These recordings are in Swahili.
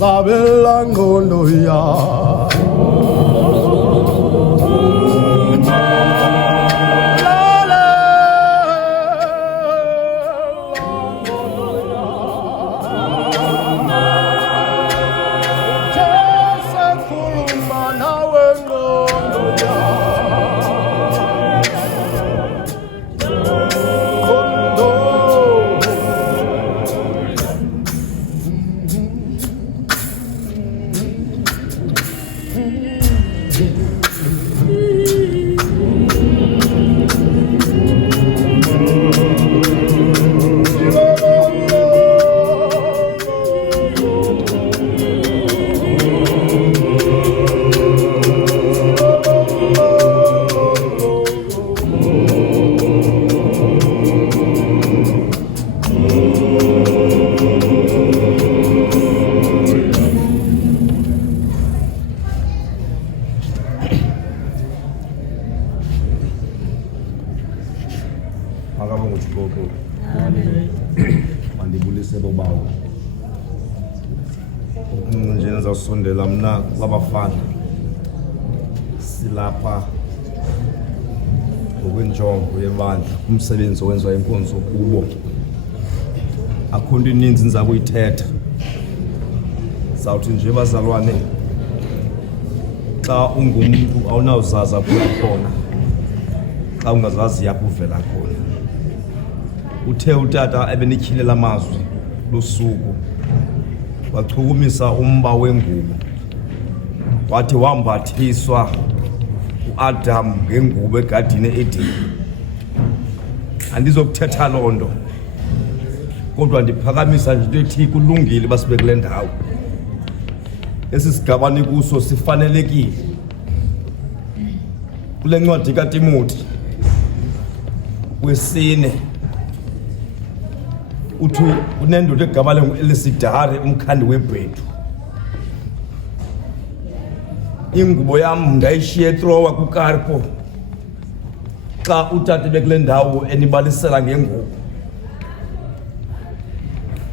sabela ngondo ya sondela mna kwabafana silapha ngokwenjongo yebandla umsebenzi owenziwa inkonzo kubo akho nto ininzi niza kuyithetha zawuthi nje bazalwane xa ungumntu awunawuzazi apho khona xa ungazazi yapho uvela khona uthe utata ebenityhilela amazwi lusuku wachukumisa umba wengubo wathi wambathiswa uAdam ngengubo egadini eEdeni. Andizokuthetha loo nto kodwa ndiphakamisa nje into ethi kulungile basibe kule ndawo. Esi sigabani kuso sifanelekile kule ncwadi kaTimoti wesine uthi unendoda egama lengu-Elisidare umkhandi webhethu. Ingubo yam ndayishiya eTrowa kuKarpo xa utata bekule ndawo enibalisela ngengubo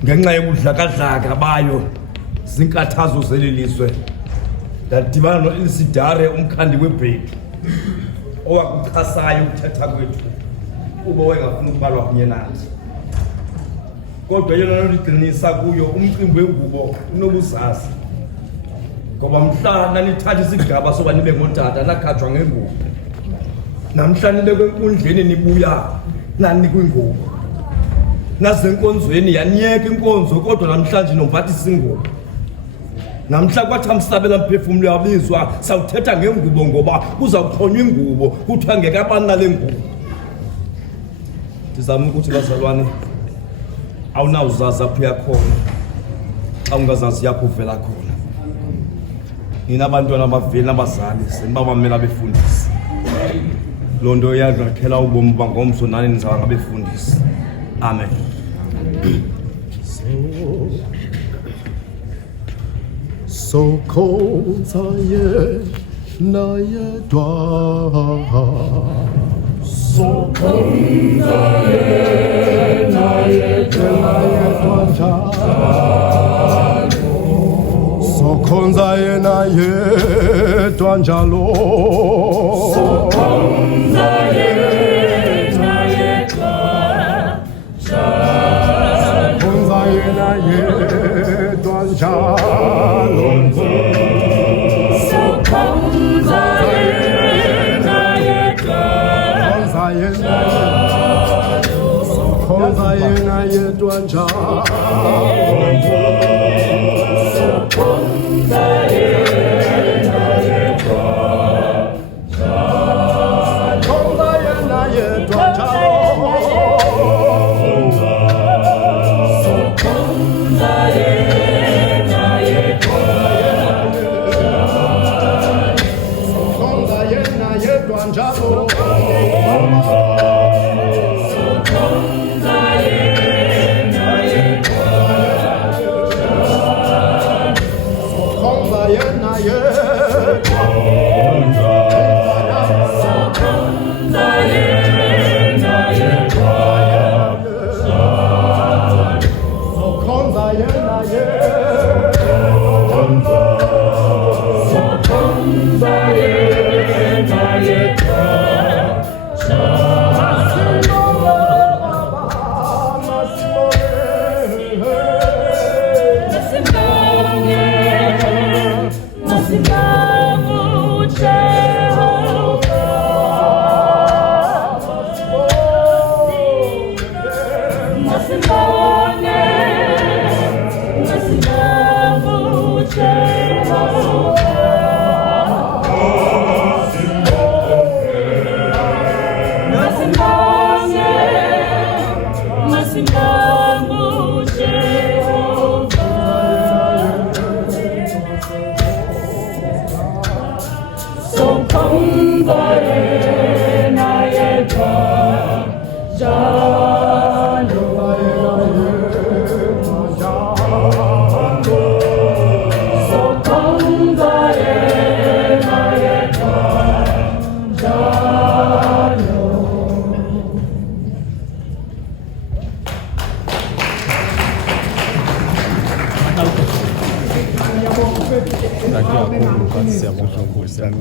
ngenxa yobudlakadlaka bayo zinkathazo zeli lizwe. Ndadibana no-Elisidare umkhandi webhethu owakuchasayo ukuthetha kwethu kuba wayengafuna ukubhalwa kunye nathi. Kodwa yena noliqinisa kuyo umcimbi wengubo unobuzazi ngoba mhla nanithatha isigaba soba nibe ngotata nakhatshwa ngengubo, namhla nibe kwenkundleni nibuya nanikwingubo, nazenkonzweni yaniyeka inkonzo kodwa namhlanje nombathisa ingubo. Namhla kwathi amsabela mphefumulo yabizwa sawuthetha ngengubo ngoba kuzawuthonywa ingubo kuthiwa ngekabani nale ngubo. Ndizama ukuthi bazalwane awunawuzazi apho uyakhona xa ungazazi yakho uvela khona. Nina abantwana abaveli nabazali senibabamela befundisi. Loo nto yazakhela ubomi bangomso nani nizaba ngabefundisi. Amen. So khonza yena yedwa, so khonza yena yedwa njalo, so khonza yena yedwa njalo, so khonza yena yedwa njalo, khonza yena yedwa njalo. Khonza yena yedwa njalo, khonza yena yedwa njalo, khonza yena yedwa njalo, khonza yena yedwa njalo, khonza yena yedwa njalo. Yeah. Daqui a pouco vai ser a